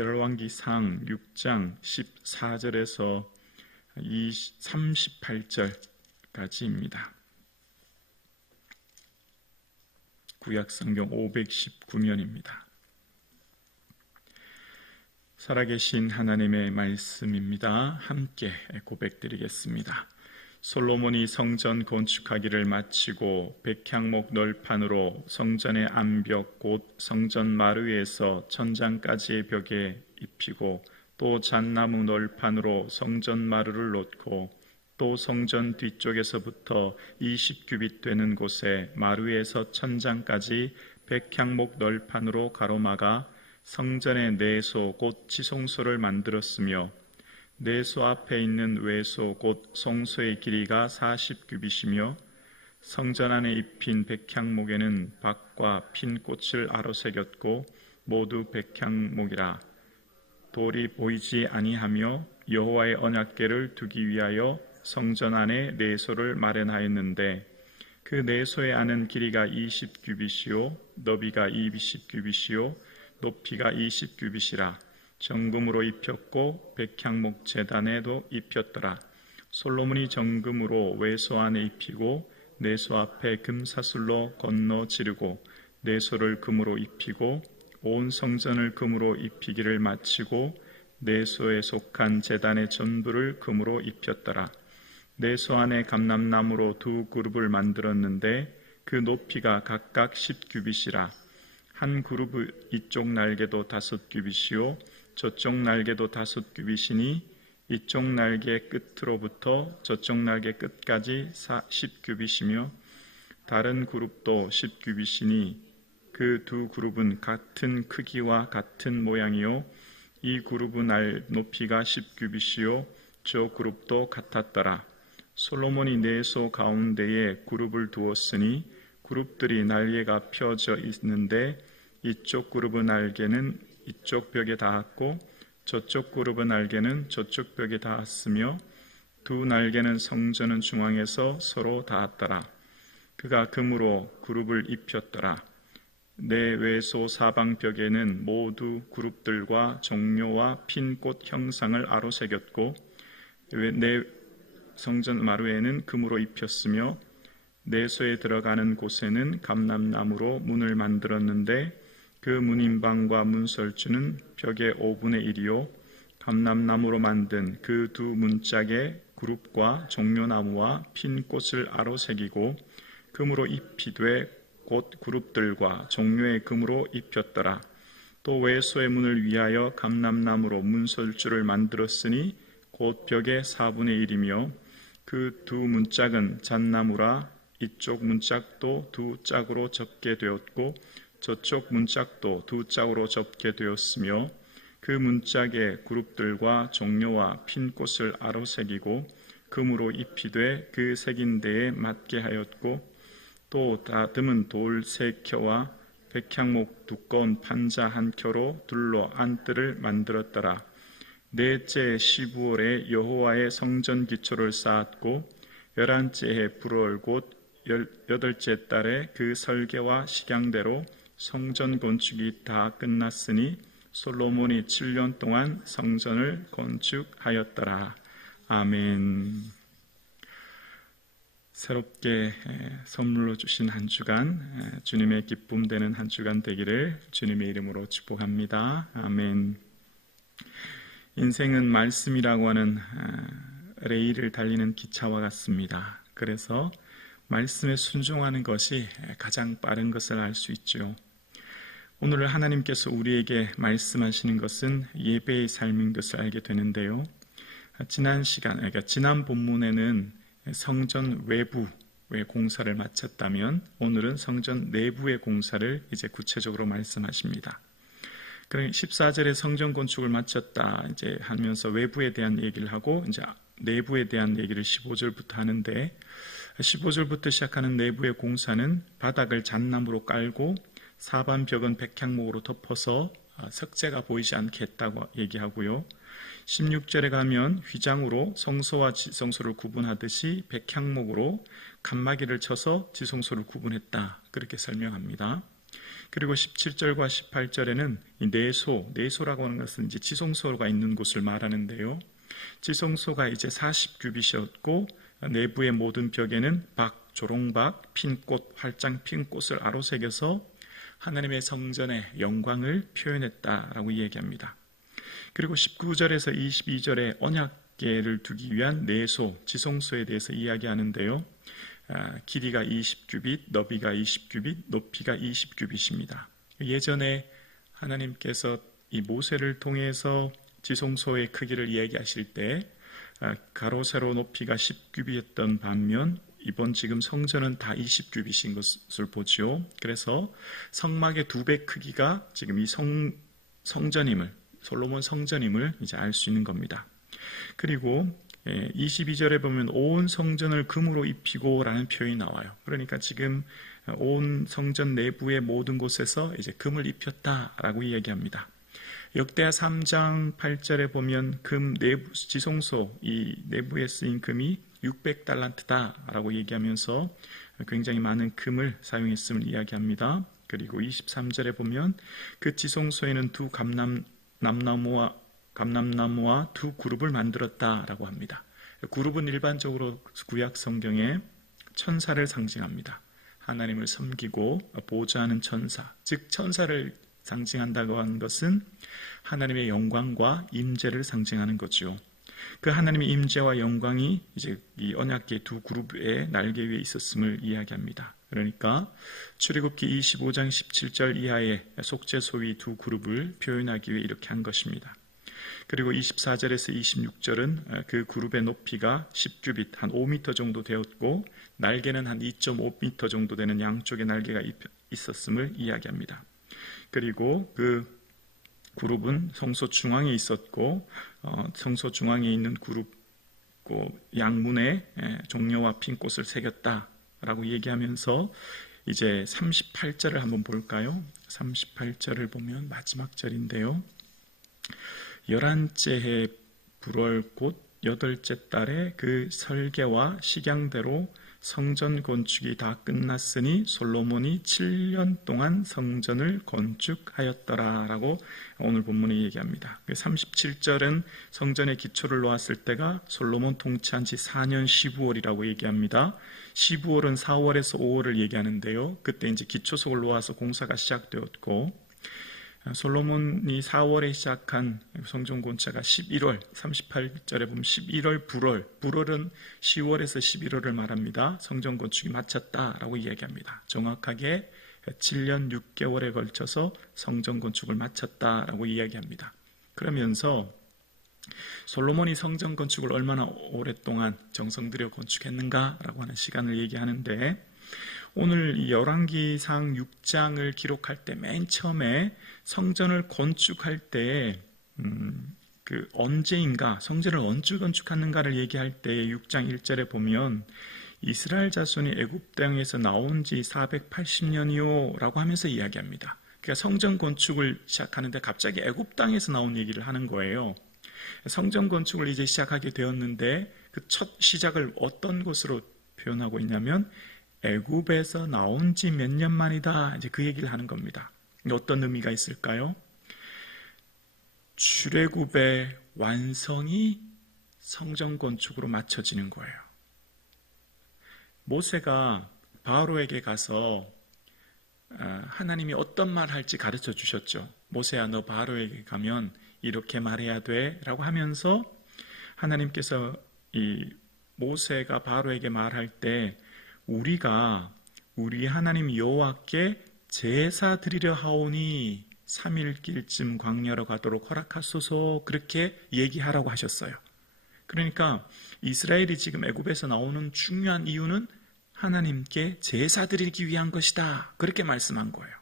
열왕기상 6장 14절에서 38절까지입니다. 구약성경 519면입니다. 살아계신 하나님의 말씀입니다. 함께 고백드리겠습니다. 솔로몬이 성전 건축하기를 마치고 백향목 널판으로 성전의 암벽 곧 성전 마루에서 천장까지의 벽에 입히고 또 잣나무 널판으로 성전 마루를 놓고 또 성전 뒤쪽에서부터 20규빗 되는 곳에 마루에서 천장까지 백향목 널판으로 가로막아 성전의 내소 곧 지성소를 만들었으며 내소 앞에 있는 외소 곧 성소의 길이가 40규빗이며 성전 안에 입힌 백향목에는 박과 핀 꽃을 아로새겼고 모두 백향목이라. 돌이 보이지 아니하며 여호와의 언약궤를 두기 위하여 성전 안에 내소를 마련하였는데 그 내소의 안은 길이가 20규빗이요 너비가 20규빗이요 높이가 20규빗이라. 정금으로 입혔고 백향목 제단에도 입혔더라. 솔로몬이 정금으로 외소 안에 입히고 내소 앞에 금사슬로 건너 지르고 내소를 금으로 입히고 온 성전을 금으로 입히기를 마치고 내소에 속한 제단의 전부를 금으로 입혔더라. 내소 안에 감람나무로 두 그룹을 만들었는데 그 높이가 각각 10규빗이라. 한 그룹의 이쪽 날개도 5규빗이요 저쪽 날개도 5규빗이니 이쪽 날개 끝으로부터 저쪽 날개 끝까지 10규빗이며 다른 그룹도 10규빗이니 그 두 그룹은 같은 크기와 같은 모양이요 이 그룹의 날 높이가 10규빗이요 저 그룹도 같았더라. 솔로몬이 내소 가운데에 그룹을 두었으니 그룹들이 날개가 펴져 있는데 이쪽 그룹의 날개는 이쪽 벽에 닿았고 저쪽 그룹의 날개는 저쪽 벽에 닿았으며 두 날개는 성전 중앙에서 서로 닿았더라. 그가 금으로 그룹을 입혔더라. 내외소 사방벽에는 모두 그룹들과 종료와 핀 꽃 형상을 아로새겼고 내 성전 마루에는 금으로 입혔으며 내소에 들어가는 곳에는 감람나무로 문을 만들었는데 그 문인방과 문설주는 벽의 5분의 1이요 감람나무로 만든 그 두 문짝에 그룹과 종려나무와 핀 꽃을 아로새기고 금으로 입히되 곧 그룹들과 종려의 금으로 입혔더라. 또 외소의 문을 위하여 감람나무로 문설주를 만들었으니 곧 벽의 4분의 1이며 그 두 문짝은 잣나무라. 이쪽 문짝도 두 짝으로 접게 되었고 저쪽 문짝도 두 짝으로 접게 되었으며 그 문짝에 그룹들과 종려와 핀 꽃을 아로새기고 금으로 입히되 그 새긴 데에 맞게 하였고 또 다듬은 돌 3켜와 백향목 두꺼운 판자 1켜로 둘러 안뜰을 만들었더라. 넷째 15월에 여호와의 성전 기초를 쌓았고 11째 해 불월 곧 8째 달에 그 설계와 식양대로 성전 건축이 다 끝났으니 솔로몬이 7년 동안 성전을 건축하였더라. 아멘. 새롭게 선물로 주신 한 주간 주님의 기쁨 되는 한 주간 되기를 주님의 이름으로 축복합니다. 아멘. 인생은 말씀이라고 하는 레일을 달리는 기차와 같습니다. 그래서 말씀에 순종하는 것이 가장 빠른 것을 알 수 있죠. 오늘 하나님께서 우리에게 말씀하시는 것은 예배의 삶인 것을 알게 되는데요. 지난 본문에는 성전 외부의 공사를 마쳤다면 오늘은 성전 내부의 공사를 이제 구체적으로 말씀하십니다. 그러니까 14절에 성전 건축을 마쳤다 이제 하면서 외부에 대한 얘기를 하고 이제 내부에 대한 얘기를 15절부터 하는데 15절부터 시작하는 내부의 공사는 바닥을 잣나무로 깔고 사반벽은 백향목으로 덮어서 석재가 보이지 않게 했다고 얘기하고요. 16절에 가면 휘장으로 성소와 지성소를 구분하듯이 백향목으로 칸막이를 쳐서 지성소를 구분했다. 그렇게 설명합니다. 그리고 17절과 18절에는 이 내소라고 하는 것은 이제 지성소가 있는 곳을 말하는데요. 지성소가 이제 40규빗이었고 내부의 모든 벽에는 조롱박, 핀꽃, 활짝 핀 꽃을 아로새겨서 하나님의 성전의 영광을 표현했다라고 얘기합니다. 그리고 19절에서 22절에 언약궤를 두기 위한 내소, 지성소에 대해서 이야기하는데요. 길이가 20규빗, 너비가 20규빗, 높이가 20규빗입니다. 예전에 하나님께서 이 모세를 통해서 지성소의 크기를 이야기하실 때 가로 세로 높이가 10규빗이었던 반면 이번 지금 성전은 다 20규빗인 것을 보죠. 그래서 성막의 2배 크기가 지금 이 성전임을, 솔로몬 성전임을 이제 알 수 있는 겁니다. 그리고 22절에 보면 온 성전을 금으로 입히고 라는 표현이 나와요. 그러니까 지금 온 성전 내부의 모든 곳에서 이제 금을 입혔다라고 이야기합니다. 역대하 3장 8절에 보면 금 내부 지성소 이 내부에 쓰인 금이 600달란트다라고 얘기하면서 굉장히 많은 금을 사용했음을 이야기합니다. 그리고 23절에 보면 그 지성소에는 두 감람나무와 두 그룹을 만들었다라고 합니다. 그룹은 일반적으로 구약 성경에 천사를 상징합니다. 하나님을 섬기고 보좌하는 천사, 즉 천사를 상징한다고 하는 것은 하나님의 영광과 임재를 상징하는 거죠. 그 하나님의 임재와 영광이 이제 이 언약궤 두 그룹의 날개 위에 있었음을 이야기합니다. 그러니까 출애굽기 25장 17절 이하의 속죄소위 두 그룹을 표현하기 위해 이렇게 한 것입니다. 그리고 24절에서 26절은 그 그룹의 높이가 10규빗, 한 5m 정도 되었고 날개는 한 2.5m 정도 되는 양쪽의 날개가 있었음을 이야기합니다. 그리고 그 그룹은 성소 중앙에 있었고 성소 중앙에 있는 그룹 양문에 종려와 핀 꽃을 새겼다라고 얘기하면서 이제 38절을 한번 볼까요? 38절을 보면 마지막 절인데요. 11째 해 불월 곧 8째 달에 그 설계와 식양대로 성전 건축이 다 끝났으니 솔로몬이 7년 동안 성전을 건축하였더라 라고 오늘 본문에 얘기합니다. 37절은 성전의 기초를 놓았을 때가 솔로몬 통치한 지 4년 12월이라고 얘기합니다. 12월은 4월에서 5월을 얘기하는데요. 그때 이제 기초석을 놓아서 공사가 시작되었고 솔로몬이 4월에 시작한 성전 건축가 11월, 38절에 보면 11월 불월은 10월에서 11월을 말합니다. 성전 건축이 마쳤다라고 이야기합니다. 정확하게 7년 6개월에 걸쳐서 성전 건축을 마쳤다라고 이야기합니다. 그러면서 솔로몬이 성전 건축을 얼마나 오랫동안 정성 들여 건축했는가라고 하는 시간을 얘기하는데 오늘 이 열왕기상 6장을 기록할 때 맨 처음에 성전을 건축할 때 그 언제인가 성전을 언제 건축하는가를 얘기할 때 6장 1절에 보면 이스라엘 자손이 애굽 땅에서 나온 지 480년이요 라고 하면서 이야기합니다. 그러니까 성전 건축을 시작하는데 갑자기 애굽 땅에서 나온 얘기를 하는 거예요. 성전 건축을 이제 시작하게 되었는데 그 첫 시작을 어떤 것으로 표현하고 있냐면 애굽에서 나온 지 몇 년 만이다. 이제 그 얘기를 하는 겁니다. 어떤 의미가 있을까요? 출애굽의 완성이 성전 건축으로 맞춰지는 거예요. 모세가 바로에게 가서 하나님이 어떤 말 할지 가르쳐 주셨죠. 모세야 너 바로에게 가면 이렇게 말해야 돼 라고 하면서 하나님께서 이 모세가 바로에게 말할 때 우리가 우리 하나님 여호와께 제사 드리려 하오니 3일길쯤 광야로 가도록 허락하소서 그렇게 얘기하라고 하셨어요. 그러니까 이스라엘이 지금 애굽에서 나오는 중요한 이유는 하나님께 제사 드리기 위한 것이다. 그렇게 말씀한 거예요.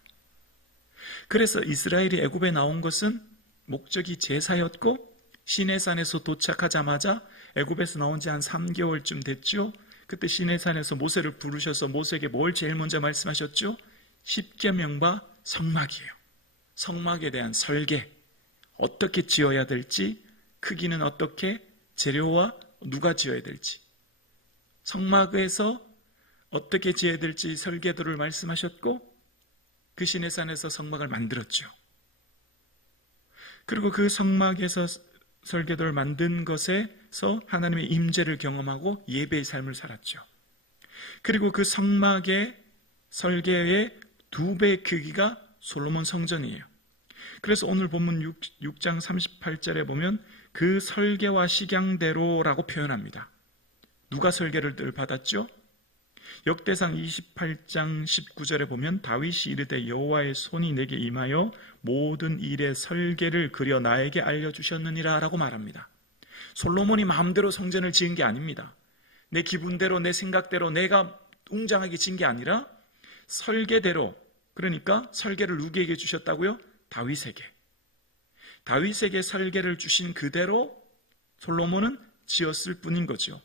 그래서 이스라엘이 애굽에 나온 것은 목적이 제사였고 시내산에서 도착하자마자 애굽에서 나온 지 한 3개월쯤 됐죠. 그때 시내산에서 모세를 부르셔서 모세에게 뭘 제일 먼저 말씀하셨죠? 십계명과 성막이에요. 성막에 대한 설계, 어떻게 지어야 될지, 크기는 어떻게, 재료와 누가 지어야 될지, 성막에서 어떻게 지어야 될지 설계도를 말씀하셨고 그 시내산에서 성막을 만들었죠. 그리고 그 성막에서 설계도를 만든 것에서 하나님의 임재를 경험하고 예배의 삶을 살았죠. 그리고 그 성막의 설계의 2배 크기가 솔로몬 성전이에요. 그래서 오늘 본문 6장 38절에 보면 그 설계와 식양대로라고 표현합니다. 누가 설계를 받았죠? 역대상 28장 19절에 보면 다윗이 이르되 여호와의 손이 내게 임하여 모든 일의 설계를 그려 나에게 알려주셨느니라 라고 말합니다. 솔로몬이 마음대로 성전을 지은 게 아닙니다. 내 기분대로 내 생각대로 내가 웅장하게 지은 게 아니라 설계대로, 그러니까 설계를 누구에게 주셨다고요? 다윗에게. 다윗에게 설계를 주신 그대로 솔로몬은 지었을 뿐인 거죠.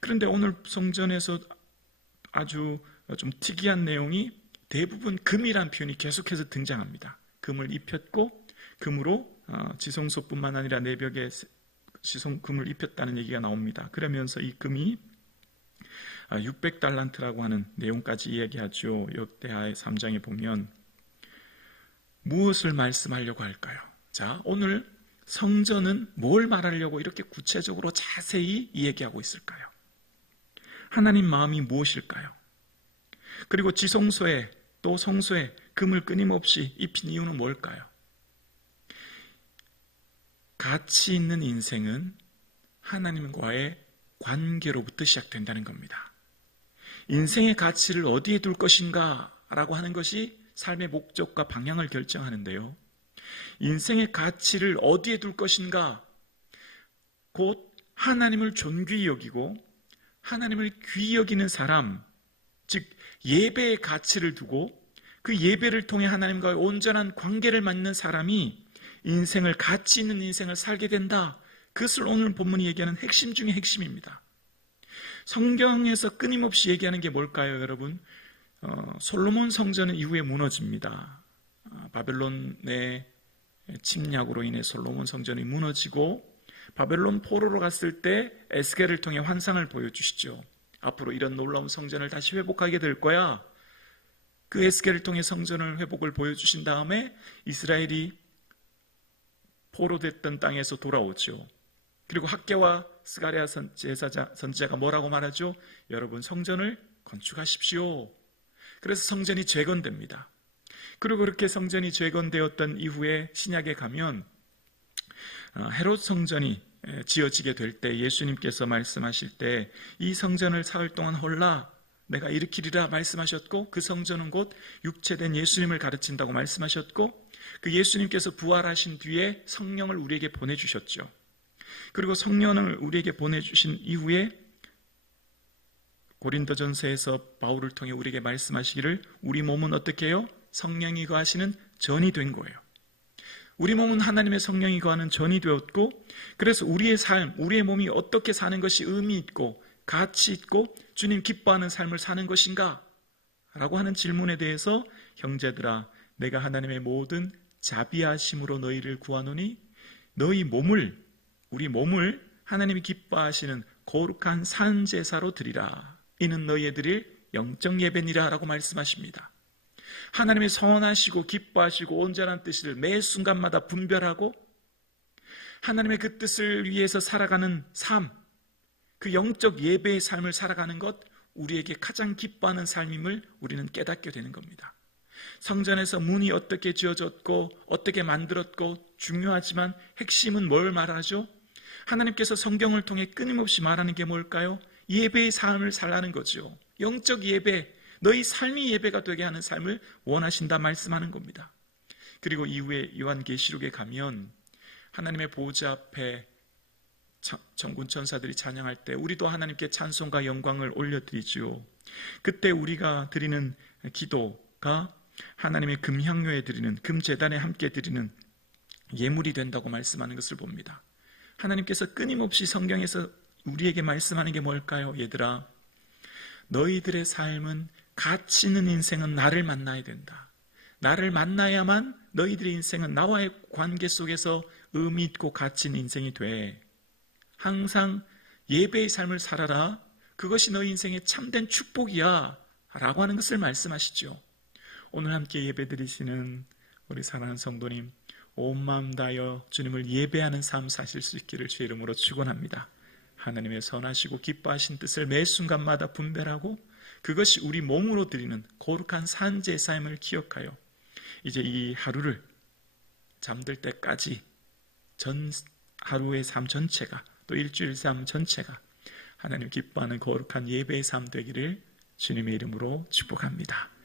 그런데 오늘 성전에서 아주 좀 특이한 내용이 대부분 금이란 표현이 계속해서 등장합니다. 금을 입혔고 금으로 지성소뿐만 아니라 내벽에 금을 입혔다는 얘기가 나옵니다. 그러면서 이 금이 600달란트라고 하는 내용까지 이야기하죠. 역대하 3장에 보면 무엇을 말씀하려고 할까요? 자, 오늘 성전은 뭘 말하려고 이렇게 구체적으로 자세히 이야기하고 있을까요? 하나님 마음이 무엇일까요? 그리고 지성소에 또 성소에 금을 끊임없이 입힌 이유는 뭘까요? 가치 있는 인생은 하나님과의 관계로부터 시작된다는 겁니다. 인생의 가치를 어디에 둘 것인가 라고 하는 것이 삶의 목적과 방향을 결정하는데요. 인생의 가치를 어디에 둘 것인가? 곧 하나님을 존귀히 여기고 하나님을 귀히 여기는 사람, 즉 예배의 가치를 두고 그 예배를 통해 하나님과의 온전한 관계를 맺는 사람이 인생을, 가치 있는 인생을 살게 된다. 그것을 오늘 본문이 얘기하는 핵심 중의 핵심입니다. 성경에서 끊임없이 얘기하는 게 뭘까요, 여러분? 솔로몬 성전은 이후에 무너집니다. 바벨론의 침략으로 인해 솔로몬 성전이 무너지고 바벨론 포로로 갔을 때 에스겔을 통해 환상을 보여주시죠. 앞으로 이런 놀라운 성전을 다시 회복하게 될 거야. 그 에스겔을 통해 성전을 회복을 보여주신 다음에 이스라엘이 포로됐던 땅에서 돌아오죠. 그리고 학개와 스가랴 선지자가 뭐라고 말하죠? 여러분 성전을 건축하십시오. 그래서 성전이 재건됩니다. 그리고 그렇게 성전이 재건되었던 이후에 신약에 가면 헤롯 성전이 지어지게 될 때 예수님께서 말씀하실 때 이 성전을 사흘 동안 헐라 내가 일으키리라 말씀하셨고, 그 성전은 곧 육체된 예수님을 가르친다고 말씀하셨고, 그 예수님께서 부활하신 뒤에 성령을 우리에게 보내주셨죠. 그리고 성령을 우리에게 보내주신 이후에 고린도전서에서 바울을 통해 우리에게 말씀하시기를 우리 몸은 어떻게 해요? 성령이 거하시는 전이 된 거예요. 우리 몸은 하나님의 성령이 거하는 전이 되었고, 그래서 우리의 삶, 우리의 몸이 어떻게 사는 것이 의미 있고 가치 있고 주님 기뻐하는 삶을 사는 것인가? 라고 하는 질문에 대해서 형제들아 내가 하나님의 모든 자비하심으로 너희를 구하노니 너희 몸을, 우리 몸을 하나님이 기뻐하시는 거룩한 산제사로 드리라. 이는 너희의 드릴 영적 예배니라 라고 말씀하십니다. 하나님의 선하시고 기뻐하시고 온전한 뜻을 매 순간마다 분별하고 하나님의 그 뜻을 위해서 살아가는 삶, 그 영적 예배의 삶을 살아가는 것, 우리에게 가장 기뻐하는 삶임을 우리는 깨닫게 되는 겁니다. 성전에서 문이 어떻게 지어졌고 어떻게 만들었고 중요하지만 핵심은 뭘 말하죠? 하나님께서 성경을 통해 끊임없이 말하는 게 뭘까요? 예배의 삶을 살라는 거죠. 영적 예배, 너희 삶이 예배가 되게 하는 삶을 원하신다 말씀하는 겁니다. 그리고 이후에 요한계시록에 가면 하나님의 보좌 앞에 천군 천사들이 찬양할 때 우리도 하나님께 찬송과 영광을 올려드리죠. 그때 우리가 드리는 기도가 하나님의 금향료에 드리는, 금제단에 함께 드리는 예물이 된다고 말씀하는 것을 봅니다. 하나님께서 끊임없이 성경에서 우리에게 말씀하는 게 뭘까요? 얘들아, 너희들의 삶은 가치 있는 인생은 나를 만나야 된다. 나를 만나야만 너희들의 인생은 나와의 관계 속에서 의미 있고 가치 있는 인생이 돼. 항상 예배의 삶을 살아라. 그것이 너희 인생의 참된 축복이야 라고 하는 것을 말씀하시죠. 오늘 함께 예배드리시는 우리 사랑하는 성도님, 온 마음 다하여 주님을 예배하는 삶 사실 수 있기를 주의 이름으로 축원합니다. 하나님의 선하시고 기뻐하신 뜻을 매 순간마다 분별하고 그것이 우리 몸으로 드리는 거룩한 산제사임을 기억하여 이제 이 하루를 잠들 때까지 하루의 삶 전체가, 또 일주일 삶 전체가 하나님 기뻐하는 거룩한 예배의 삶 되기를 주님의 이름으로 축복합니다.